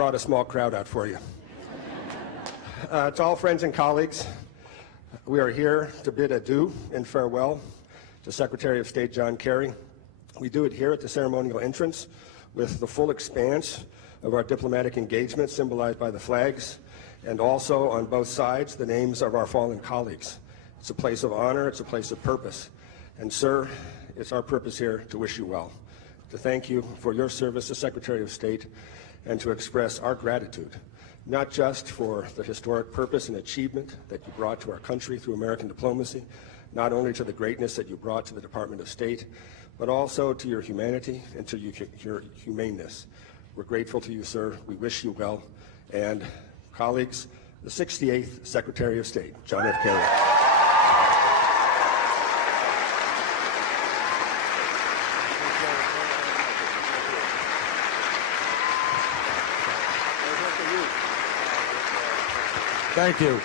brought a small crowd out for you. To all friends and colleagues, we are here to bid adieu and farewell to Secretary of State John Kerry. We do it here at the ceremonial entrance with the full expanse of our diplomatic engagement symbolized by the flags, and also on both sides the names of our fallen colleagues. It's a place of honor, it's a place of purpose. And sir, it's our purpose here to wish you well, to thank you for your service as Secretary of State, and to express our gratitude, not just for the historic purpose and achievement that you brought to our country through American diplomacy, not only to the greatness that you brought to the Department of State, but also to your humanity and to your humaneness. We're grateful to you, sir. We wish you well. And colleagues, the 68th Secretary of State, John F. Kerry. Thank you.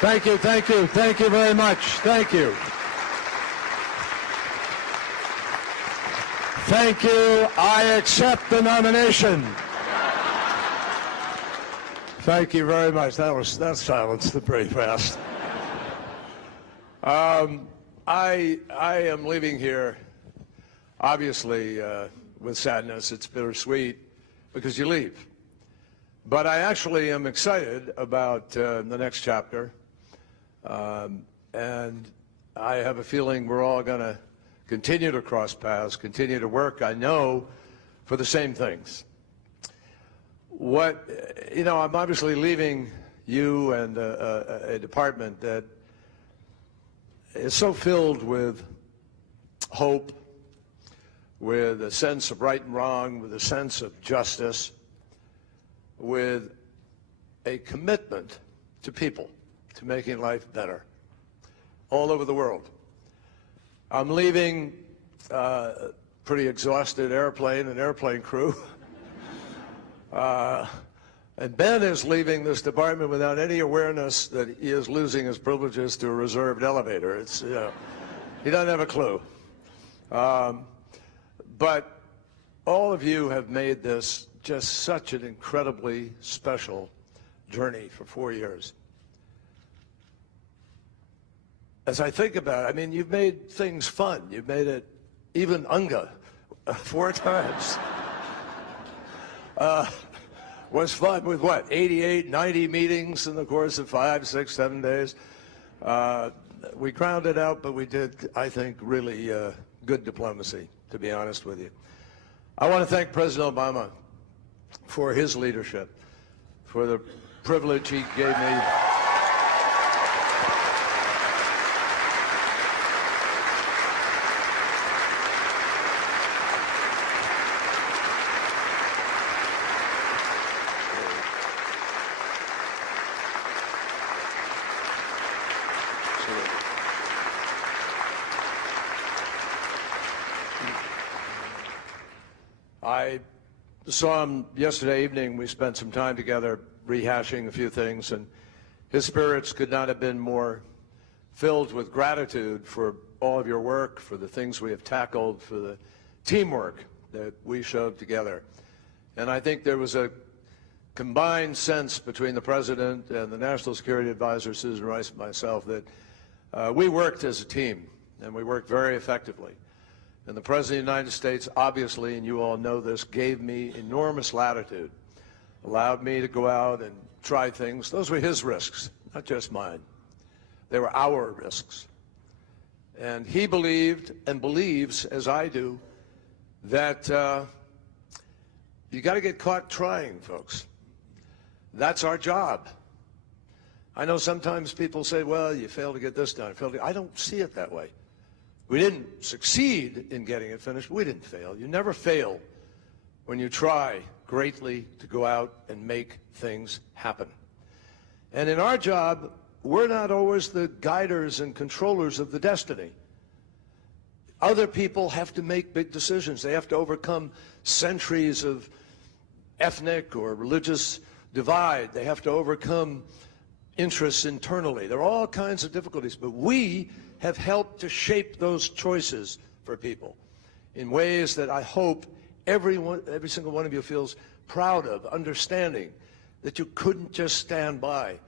Thank you, thank you, thank you very much. Thank you. Thank you. I accept the nomination. Thank you very much. That silenced pretty fast. I am leaving here, obviously, with sadness. It's bittersweet because you leave. But I actually am excited about the next chapter. And I have a feeling we're all going to continue to cross paths, continue to work, I know, for the same things. I'm obviously leaving you and a department that is so filled with hope, with a sense of right and wrong, with a sense of justice, with a commitment to people, to making life better all over the world. I'm leaving a pretty exhausted airplane crew. And Ben is leaving this department without any awareness that he is losing his privileges to a reserved elevator. It's, he doesn't have a clue. But all of you have made this just such an incredibly special journey for 4 years. As I think about it, I mean, you've made things fun. You've made it even UNGA 4 times. Was fun with what, 88, 90 meetings in the course of 5, 6, 7 days. We ground it out, but we did, I think, really good diplomacy, to be honest with you. I want to thank President Obama for his leadership, for the privilege he gave me. I saw him yesterday evening. We spent some time together rehashing a few things, and his spirits could not have been more filled with gratitude for all of your work, for the things we have tackled, for the teamwork that we showed together. And I think there was a combined sense between the President and the National Security Advisor, Susan Rice, and myself, that we worked as a team, and we worked very effectively. And the President of the United States, obviously, and you all know this, gave me enormous latitude, allowed me to go out and try things. Those were his risks, not just mine. They were our risks. And he believed and believes, as I do, that you got to get caught trying, folks. That's our job. I know sometimes people say, well, you failed to get this done. I don't see it that way. We didn't succeed in getting it finished. We didn't fail. You never fail when you try greatly to go out and make things happen. And in our job, we're not always the guiders and controllers of the destiny. Other people have to make big decisions. They have to overcome centuries of ethnic or religious divide. They have to overcome interests internally. There are all kinds of difficulties, but we have helped to shape those choices for people in ways that I hope every single one of you feels proud of, understanding that you couldn't just stand by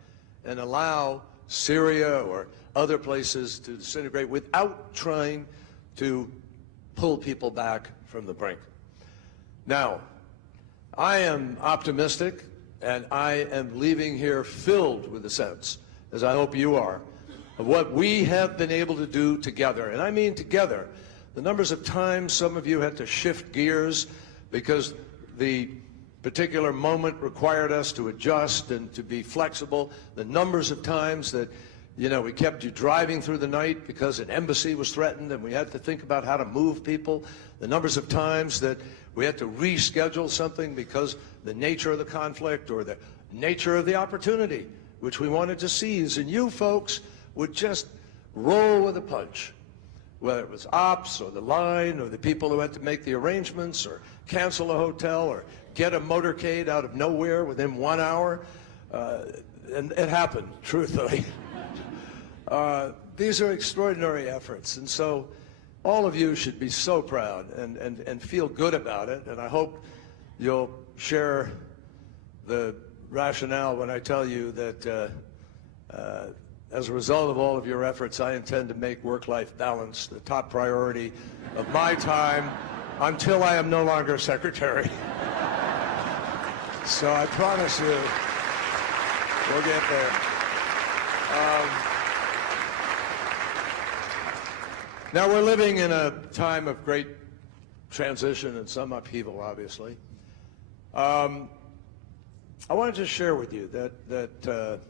and allow Syria or other places to disintegrate without trying to pull people back from the brink. Now, I am optimistic, and I am leaving here filled with a sense, as I hope you are, of what we have been able to do together. And I mean together. The numbers of times some of you had to shift gears because the particular moment required us to adjust and to be flexible. The numbers of times that, we kept you driving through the night because an embassy was threatened and we had to think about how to move people. The numbers of times that we had to reschedule something because the nature of the conflict or the nature of the opportunity, which we wanted to seize. And you folks would just roll with a punch, whether it was ops or the line or the people who had to make the arrangements or cancel a hotel or get a motorcade out of nowhere within 1 hour. And it happened, truthfully. These are extraordinary efforts. And so all of you should be so proud and feel good about it. And I hope you'll share the rationale when I tell you that as a result of all of your efforts, I intend to make work-life balance the top priority of my time until I am no longer secretary. So I promise you, we'll get there. Now we're living in a time of great transition and some upheaval, obviously. I wanted to share with you that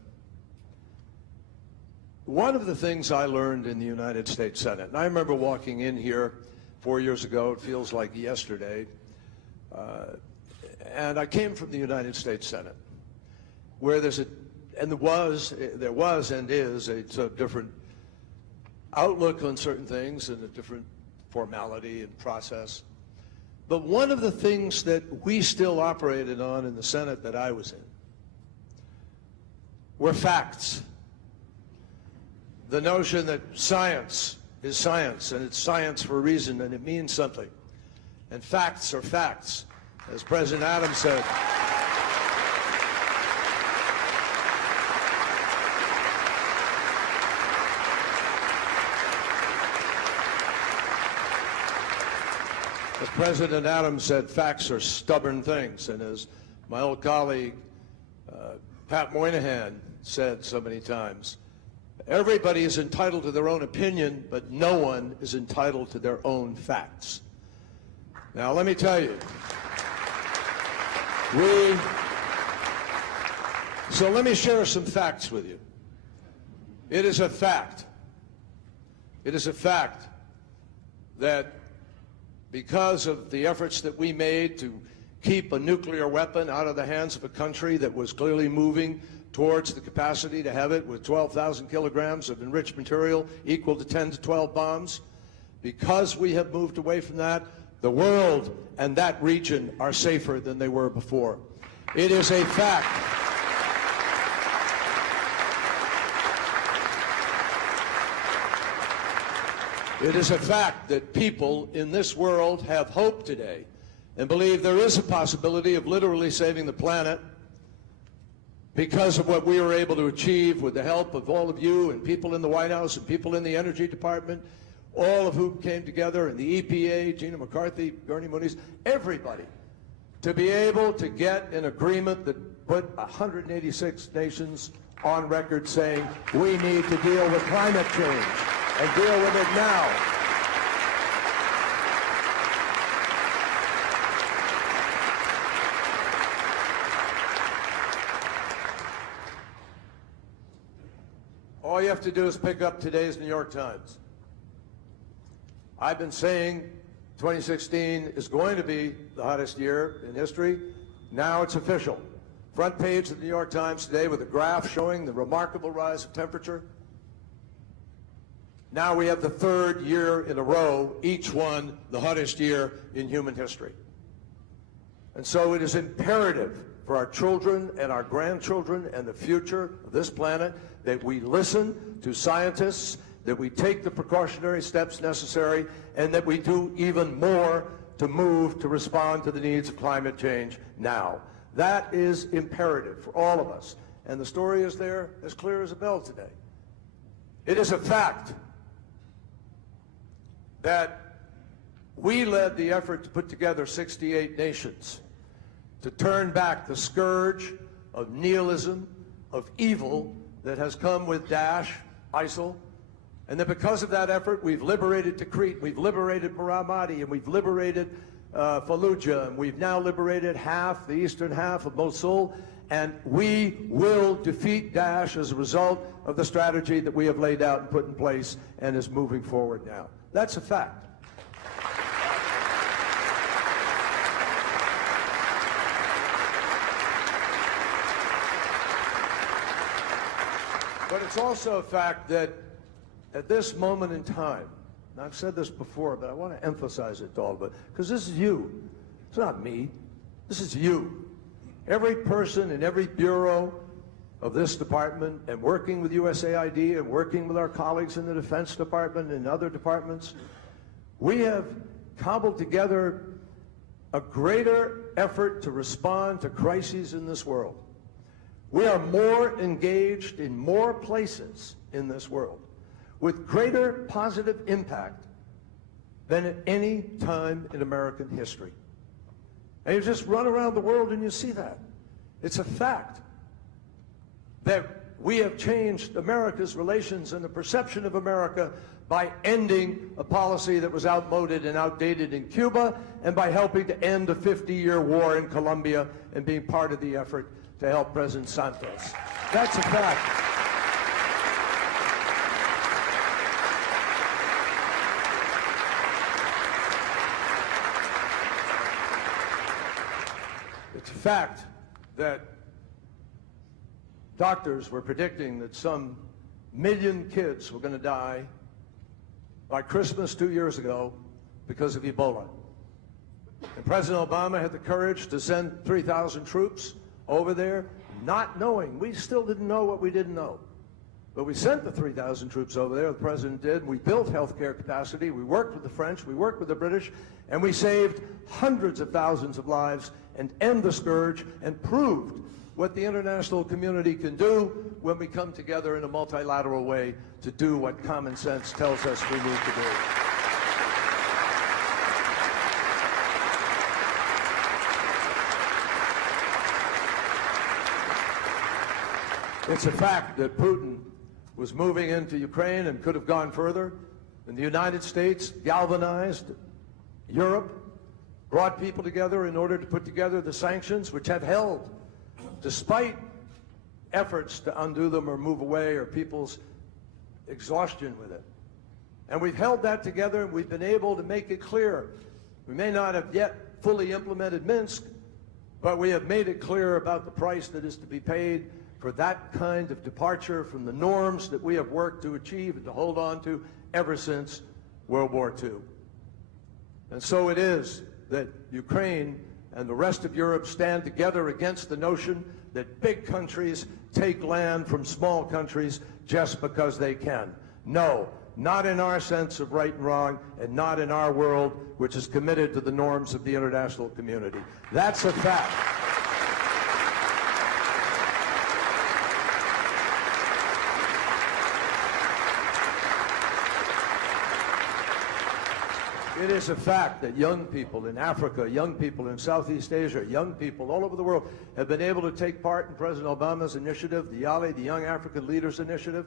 one of the things I learned in the United States Senate, and I remember walking in here 4 years ago, it feels like yesterday, and I came from the United States Senate, where there was and is a sort of different outlook on certain things and a different formality and process. But one of the things that we still operated on in the Senate that I was in were facts. The notion that science is science, and it's science for a reason, and it means something. And facts are facts, as President Adams said. As President Adams said, facts are stubborn things. And as my old colleague, Pat Moynihan, said so many times, everybody is entitled to their own opinion, but no one is entitled to their own facts. Now, let me tell you, so let me share some facts with you. It is a fact that because of the efforts that we made to keep a nuclear weapon out of the hands of a country that was clearly moving towards the capacity to have it with 12,000 kilograms of enriched material equal to 10 to 12 bombs, because we have moved away from that, the world and that region are safer than they were before. It is a fact. It is a fact that people in this world have hope today and believe there is a possibility of literally saving the planet because of what we were able to achieve with the help of all of you and people in the White House and people in the Energy Department, all of whom came together, and the EPA, Gina McCarthy, Bernie Moniz, everybody, to be able to get an agreement that put 186 nations on record saying we need to deal with climate change and deal with it now. All you have to do is pick up today's New York Times. I've been saying 2016 is going to be the hottest year in history. Now it's official. Front page of the New York Times today with a graph showing the remarkable rise of temperature. Now we have the third year in a row, each one the hottest year in human history. And so it is imperative for our children and our grandchildren and the future of this planet that we listen to scientists, that we take the precautionary steps necessary, and that we do even more to move to respond to the needs of climate change now. That is imperative for all of us. And the story is there as clear as a bell today. It is a fact that we led the effort to put together 68 nations to turn back the scourge of nihilism, of evil that has come with Daesh, ISIL, and that because of that effort, we've liberated Tikrit, we've liberated Ramadi, and we've liberated Fallujah, and we've now liberated the eastern half of Mosul, and we will defeat Daesh as a result of the strategy that we have laid out and put in place and is moving forward now. That's a fact. But it's also a fact that at this moment in time, and I've said this before, but I want to emphasize it, Dalva, because this is you. It's not me. This is you. Every person in every bureau of this department, and working with USAID and working with our colleagues in the Defense Department and other departments, we have cobbled together a greater effort to respond to crises in this world. We are more engaged in more places in this world with greater positive impact than at any time in American history. And you just run around the world and you see that. It's a fact that we have changed America's relations and the perception of America by ending a policy that was outmoded and outdated in Cuba, and by helping to end a 50-year war in Colombia and being part of the effort to help President Santos. That's a fact. It's a fact that doctors were predicting that some 1 million kids were going to die by Christmas 2 years ago because of Ebola. And President Obama had the courage to send 3,000 troops over there, not knowing. We still didn't know what we didn't know. But we sent the 3,000 troops over there, the President did. We built healthcare capacity. We worked with the French. We worked with the British. And we saved hundreds of thousands of lives and end the scourge and proved what the international community can do when we come together in a multilateral way to do what common sense tells us we need to do. It's a fact that Putin was moving into Ukraine and could have gone further, and the United States galvanized Europe, brought people together in order to put together the sanctions, which have held, despite efforts to undo them or move away or people's exhaustion with it. And we've held that together, and we've been able to make it clear. We may not have yet fully implemented Minsk, but we have made it clear about the price that is to be paid for that kind of departure from the norms that we have worked to achieve and to hold on to ever since World War II. And so it is that Ukraine and the rest of Europe stand together against the notion that big countries take land from small countries just because they can. No, not in our sense of right and wrong, and not in our world, which is committed to the norms of the international community. That's a fact. It is a fact that young people in Africa, young people in Southeast Asia, young people all over the world have been able to take part in President Obama's initiative, the YALI, the Young African Leaders Initiative.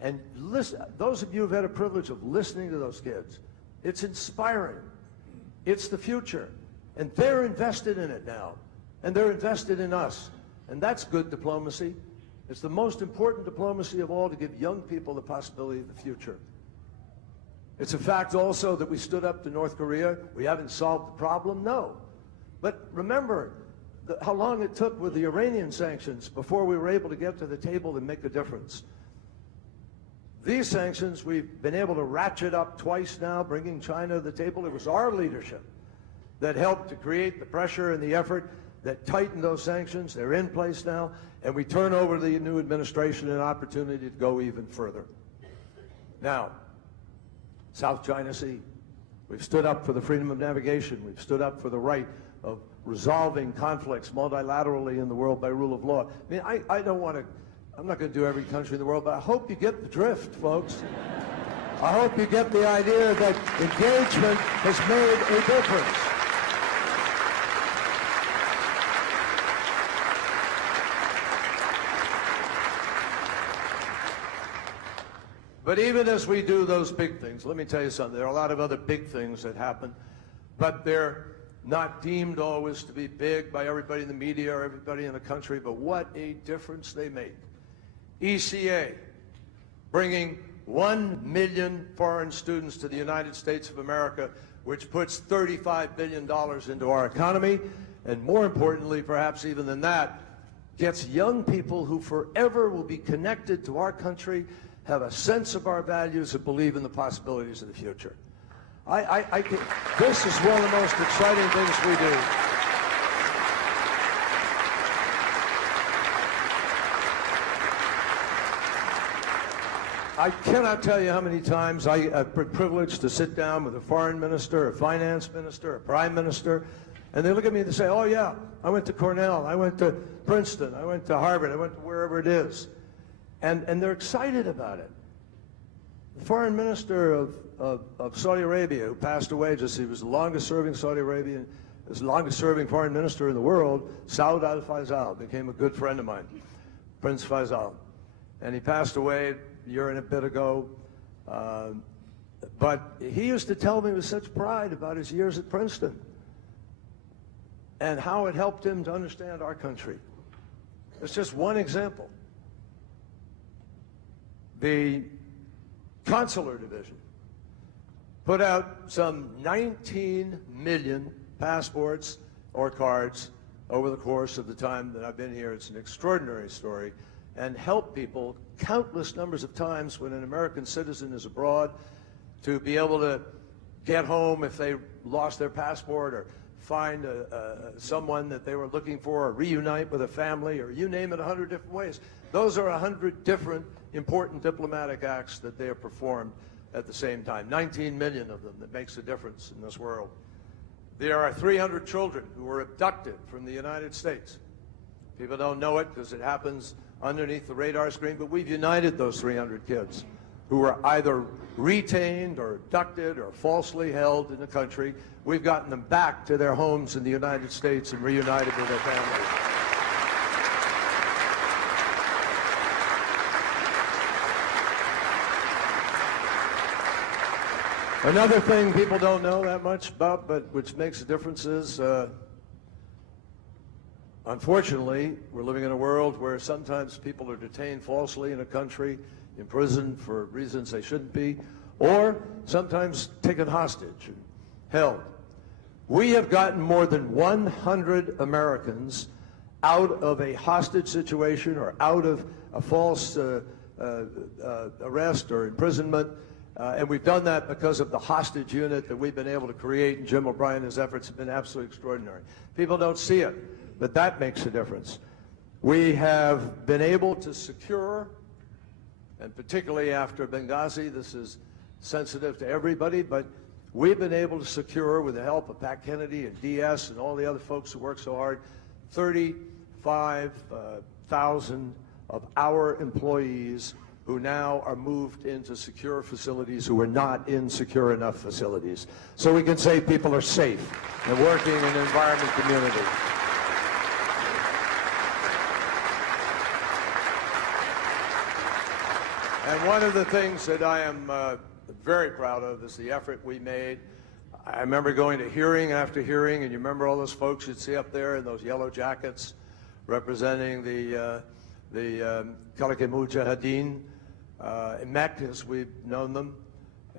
And listen, those of you who've had a privilege of listening to those kids, it's inspiring. It's the future. And they're invested in it now. And they're invested in us. And that's good diplomacy. It's the most important diplomacy of all, to give young people the possibility of the future. It's a fact also that we stood up to North Korea. We haven't solved the problem, no. But remember how long it took with the Iranian sanctions before we were able to get to the table and make a difference. These sanctions, we've been able to ratchet up twice now, bringing China to the table. It was our leadership that helped to create the pressure and the effort that tightened those sanctions. They're in place now, and we turn over to the new administration an opportunity to go even further. Now, South China Sea. We've stood up for the freedom of navigation. We've stood up for the right of resolving conflicts multilaterally in the world by rule of law. I mean, I don't want to, I'm not going to do every country in the world, but I hope you get the drift, folks. I hope you get the idea that engagement has made a difference. But even as we do those big things, let me tell you something. There are a lot of other big things that happen, but they're not deemed always to be big by everybody in the media or everybody in the country, but what a difference they make. ECA, bringing 1 million foreign students to the United States of America, which puts $35 billion into our economy, and more importantly, perhaps even than that, gets young people who forever will be connected to our country, have a sense of our values, and believe in the possibilities of the future. This is one of the most exciting things we do. I cannot tell you how many times I've been privileged to sit down with a foreign minister, a finance minister, a prime minister, and they look at me and they say, oh yeah, I went to Cornell, I went to Princeton, I went to Harvard, I went to wherever it is. And they're excited about it. The foreign minister of Saudi Arabia, who passed away just, he was the longest serving Saudi Arabian, the longest serving foreign minister in the world, Saud al-Faisal, became a good friend of mine, Prince Faisal. And he passed away a year and a bit ago. But he used to tell me with such pride about his years at Princeton and how it helped him to understand our country. It's just one example. The consular division put out some 19 million passports or cards over the course of the time that I've been here. It's an extraordinary story, and helped people countless numbers of times when an American citizen is abroad to be able to get home if they lost their passport, or find someone that they were looking for, or reunite with a family, or you name it, 100 different ways. Those are 100 different important diplomatic acts that they have performed at the same time. 19 million of them. That makes a difference in this world. There are 300 children who were abducted from the United States. People don't know it because it happens underneath the radar screen, but we've united those 300 kids who were either retained or abducted or falsely held in the country. We've gotten them back to their homes in the United States and reunited with their families. Another thing people don't know that much about, but which makes a difference, is unfortunately, we're living in a world where sometimes people are detained falsely in a country, imprisoned for reasons they shouldn't be, or sometimes taken hostage and held. We have gotten more than 100 Americans out of a hostage situation or out of a false arrest or imprisonment, and we've done that because of the hostage unit that we've been able to create, and Jim O'Brien and his efforts have been absolutely extraordinary. People don't see it, but that makes a difference. We have been able to secure, and particularly after Benghazi, this is sensitive to everybody, but we've been able to secure, with the help of Pat Kennedy and DS and all the other folks who work so hard, 35,000 of our employees who now are moved into secure facilities who were not in secure enough facilities. So we can say people are safe and working in an environment community. And one of the things that I am very proud of is the effort we made. I remember going to hearing after hearing, and you remember all those folks you'd see up there in those yellow jackets representing the Khalq Mujahideen, MEC, as we've known them,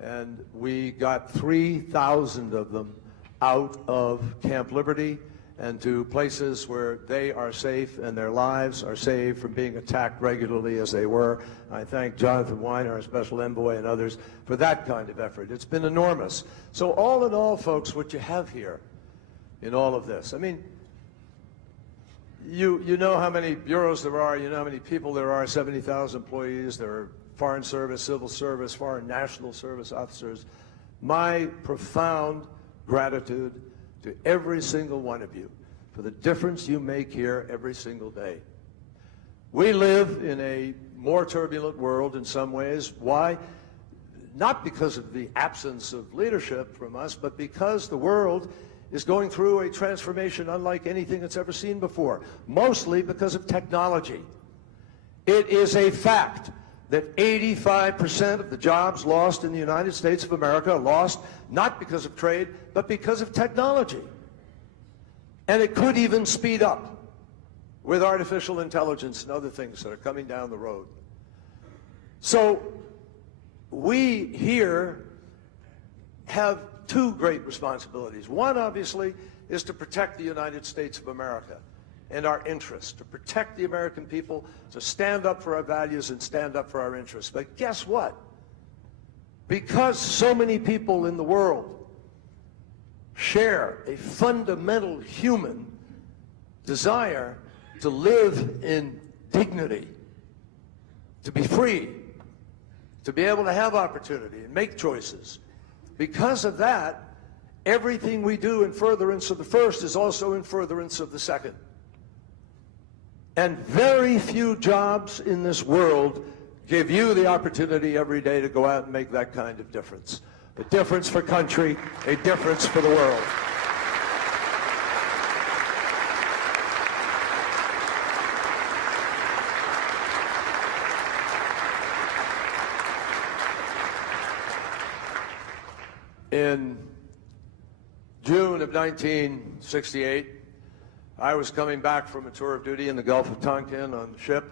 and we got 3,000 of them out of Camp Liberty and to places where they are safe and their lives are saved from being attacked regularly as they were. I thank Jonathan Weiner, our special envoy, and others for that kind of effort. It's been enormous. So all in all, folks, what you have here in all of this, I mean, you know how many bureaus there are, you know how many people there are, 70,000 employees, there are Foreign Service, Civil Service, Foreign National Service officers, my profound gratitude to every single one of you for the difference you make here every single day. We live in a more turbulent world in some ways. Why? Not because of the absence of leadership from us, but because the world is going through a transformation unlike anything it's ever seen before, mostly because of technology. It is a fact that 85% of the jobs lost in the United States of America are lost not because of trade, but because of technology. And it could even speed up with artificial intelligence and other things that are coming down the road. So we here have two great responsibilities. One, obviously, is to protect the United States of America and our interests, to protect the American people, to stand up for our values and stand up for our interests. But guess what? Because so many people in the world share a fundamental human desire to live in dignity, to be free, to be able to have opportunity and make choices. Because of that, everything we do in furtherance of the first is also in furtherance of the second. And very few jobs in this world give you the opportunity every day to go out and make that kind of difference. A difference for country, a difference for the world. In June of 1968, I was coming back from a tour of duty in the Gulf of Tonkin on the ship,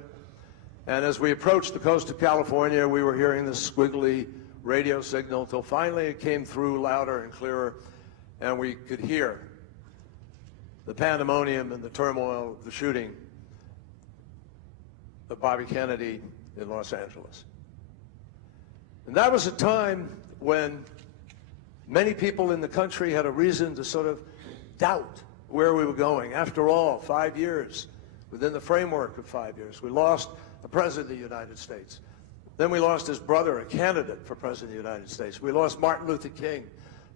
and as we approached the coast of California, we were hearing this squiggly radio signal until finally it came through louder and clearer, and we could hear the pandemonium and the turmoil of the shooting of Bobby Kennedy in Los Angeles. And that was a time when many people in the country had a reason to sort of doubt where we were going. After all, 5 years, within the framework of 5 years, we lost a president of the United States. Then we lost his brother, a candidate for president of the United States. We lost Martin Luther King,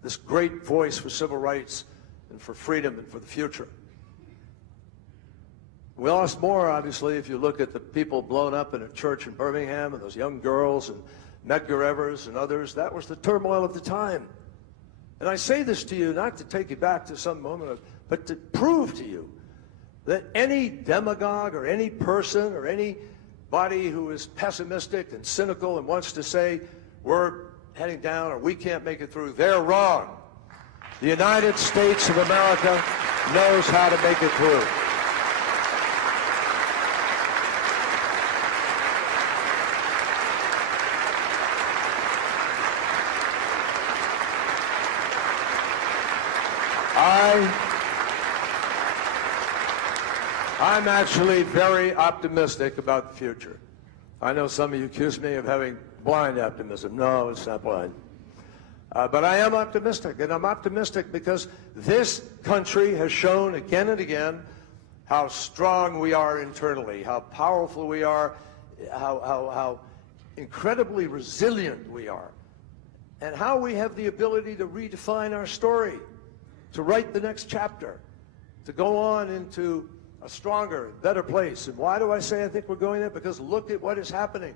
this great voice for civil rights and for freedom and for the future. We lost more, obviously, if you look at the people blown up in a church in Birmingham and those young girls and Medgar Evers and others. That was the turmoil of the time. And I say this to you not to take you back to some moment of, but to prove to you that any demagogue or any person or anybody who is pessimistic and cynical and wants to say we're heading down or we can't make it through, they're wrong. The United States of America knows how to make it through. I'm actually very optimistic about the future. I know some of you accuse me of having blind optimism. No, it's not blind. But I am optimistic, and I'm optimistic because this country has shown again and again how strong we are internally, how powerful we are, how incredibly resilient we are, and how we have the ability to redefine our story, to write the next chapter, to go on into a stronger, better place. And why do I say I think we're going there? Because look at what is happening.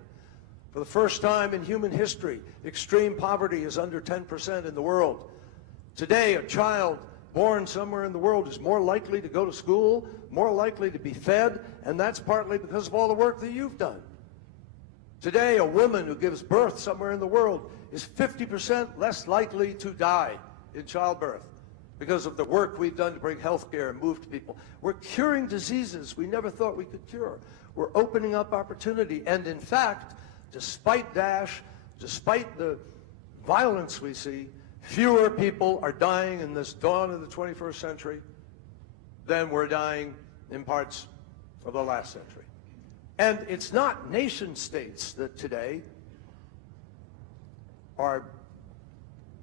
For the first time in human history, extreme poverty is under 10% in the world. Today, a child born somewhere in the world is more likely to go to school, more likely to be fed, and that's partly because of all the work that you've done. Today, a woman who gives birth somewhere in the world is 50% less likely to die in childbirth, because of the work we've done to bring health care and move to people. We're curing diseases we never thought we could cure. We're opening up opportunity. And in fact, despite Daesh, despite the violence we see, fewer people are dying in this dawn of the 21st century than were dying in parts of the last century. And it's not nation states that today are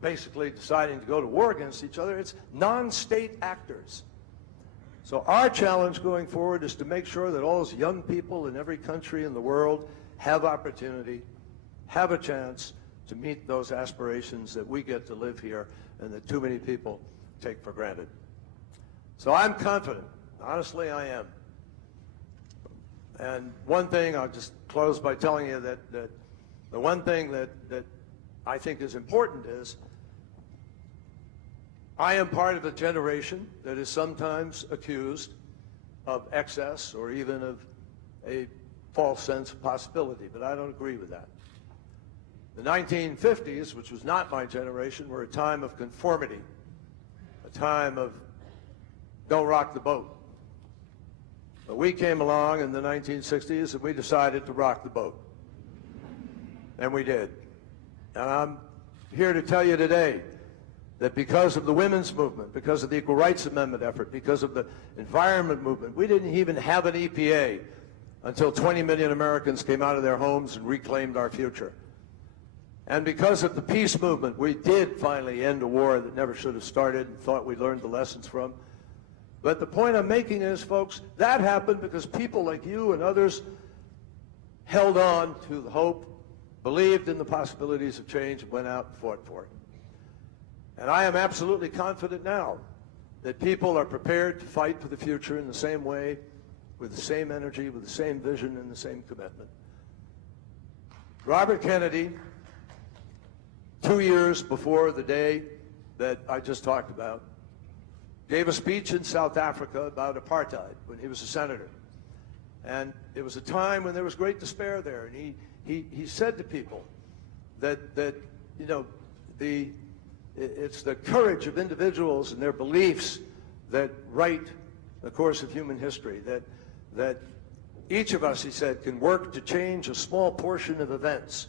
basically deciding to go to war against each other. It's non-state actors. So our challenge going forward is to make sure that all those young people in every country in the world have opportunity, have a chance to meet those aspirations that we get to live here and that too many people take for granted. So I'm confident. Honestly, I am. And one thing, I'll just close by telling you that the one thing that I think is important is I am part of a generation that is sometimes accused of excess or even of a false sense of possibility, but I don't agree with that. The 1950s, which was not my generation, were a time of conformity, a time of don't rock the boat. But we came along in the 1960s and we decided to rock the boat. And we did. And I'm here to tell you today that because of the women's movement, because of the Equal Rights Amendment effort, because of the environment movement, we didn't even have an EPA until 20 million Americans came out of their homes and reclaimed our future. And because of the peace movement, we did finally end a war that never should have started and thought we learned the lessons from. But the point I'm making is, folks, that happened because people like you and others held on to the hope, believed in the possibilities of change, and went out and fought for it. And I am absolutely confident now that people are prepared to fight for the future in the same way, with the same energy, with the same vision, and the same commitment. Robert Kennedy, 2 years before the day that I just talked about, gave a speech in South Africa about apartheid when he was a senator. And it was a time when there was great despair there. And he said to people that you know, it's the courage of individuals and their beliefs that write the course of human history, that each of us, he said, can work to change a small portion of events.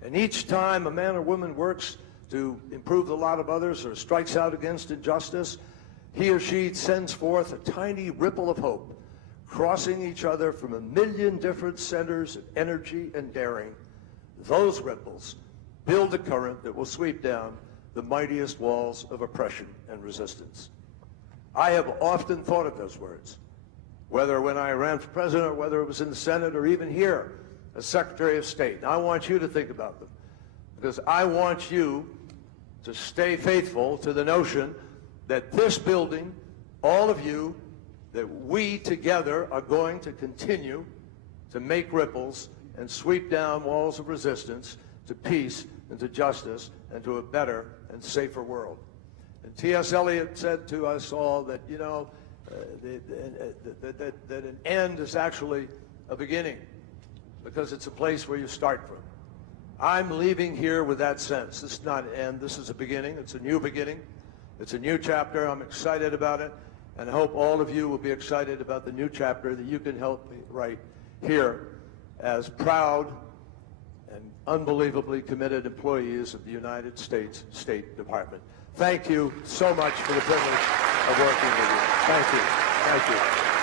And each time a man or woman works to improve the lot of others or strikes out against injustice, he or she sends forth a tiny ripple of hope, crossing each other from a million different centers of energy and daring. Those ripples build a current that will sweep down the mightiest walls of oppression and resistance. I have often thought of those words, whether when I ran for president or whether it was in the Senate or even here as Secretary of State. And I want you to think about them, because I want you to stay faithful to the notion that this building, all of you, that we together are going to continue to make ripples and sweep down walls of resistance to peace and to justice and to a better and safer world. And T.S. Eliot said to us all that, you know, that an end is actually a beginning, because it's a place where you start from. I'm leaving here with that sense. This is not an end, this is a beginning. It's a new beginning. It's a new chapter. I'm excited about it, and I hope all of you will be excited about the new chapter that you can help me write here as proud and unbelievably committed employees of the United States State Department. Thank you so much for the privilege of working with you. Thank you. Thank you.